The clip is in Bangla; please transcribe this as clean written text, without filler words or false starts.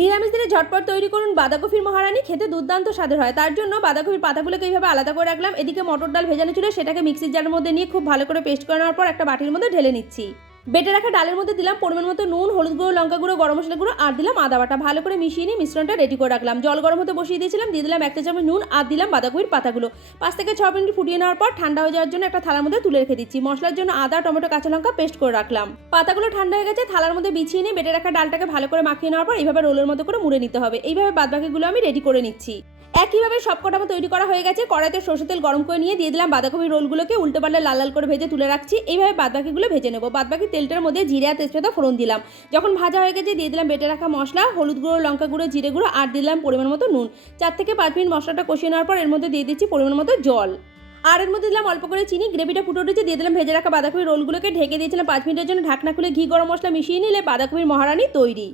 নিরামিষ দিনে ঝটপট তৈরি করুন বাঁধাকপির মহারানি। খেতে দুর্দান্ত স্বাদের হয়। তার জন্য বাঁধাকপির পাতাগুলোকে এইভাবে আলাদা করে রাখলাম। এদিকে মটর ডাল ভেজানো ছিল, সেটাকে মিক্সির জারের মধ্যে নিয়ে খুব ভালো করে পেস্ট করে নেওয়ার পর একটা বাটির মধ্যে ঢেলে নিচ্ছি। বেটে রাখা ডালের মধ্যে দিলাম পরিমাণ মতো নুন, হলুদ গুঁড়ো, লঙ্কা গুঁড়ো, গরম মশলা গুঁড়ো আর দিলাম আদা বাটা। ভালো করে মিশিয়ে নিয়ে মিশ্রণটা রেডি করে রাখলাম। জল গরম হতে বসিয়ে দিয়েছিলাম, দিয়ে দিলাম 1 চা চামচ নুন আর দিলাম বাঁধাকপির পাতাগুলো। 5 থেকে 6 মিনিট ফুটিয়ে নেওয়ার পর ঠান্ডা হয়ে যাওয়ার জন্য একটা থালার মধ্যে তুলে রেখে দিচ্ছি। মশলার জন্য আদা, টমেটো, কাঁচা লঙ্কা পেস্ট করে রাখলাম। পাতাগুলো ঠান্ডা হয়ে গেছে, থালার মধ্যে বিছিয়ে নিয়ে বেটে রাখা ডালটাকে ভালো করে মাখিয়ে নেওয়ার পর এইভাবে রোলের মতো করে মুড়ে নিতে হবে। এইভাবে বাদবাকিগুলো আমি রেডি করে নিচ্ছি। একইভাবে সবকটা আমার তৈরি করা হয়ে গেছে। কড়াইতে সরষের তেল গরম করে নিয়ে দিয়ে দিলাম বাঁধাকপির রোলগুলোকে, উল্টে পাল্টে লাল লাল করে ভেজে তুলে রাখছি। এইভাবে বাদবাকিগুলো ভেজে নেব। বাদবাকি তেলটার মধ্যে জিরে আর তেজপাতা ফোড়ন দিলাম। যখন ভাজা হয়ে গেছে দিয়ে দিলাম বেটে রাখা মশলা, হলুদ গুঁড়ো, লঙ্কা গুঁড়ো, জিরে গুঁড়ো আর দিলাম পরিমাণ মতো নুন। 4 থেকে 5 মিনিট মশলাটা কষিয়ে নেওয়ার পর এর মধ্যে দিয়ে দিচ্ছি পরিমাণ মতো জল। আর এর মধ্যে দিলাম অল্প করে চিনি। গ্রেভিটা ফুটে উঠেছে, দিয়ে দিলাম ভেজে রাখা বাঁধাকপির রোলগুলোকে, ঢেকে দিয়েছিলাম 5 মিনিটের জন্য। ঢাকনা খুলে ঘি গরম মশলা মিশিয়ে নিলে বাঁধাকপির মহারানি তৈরি।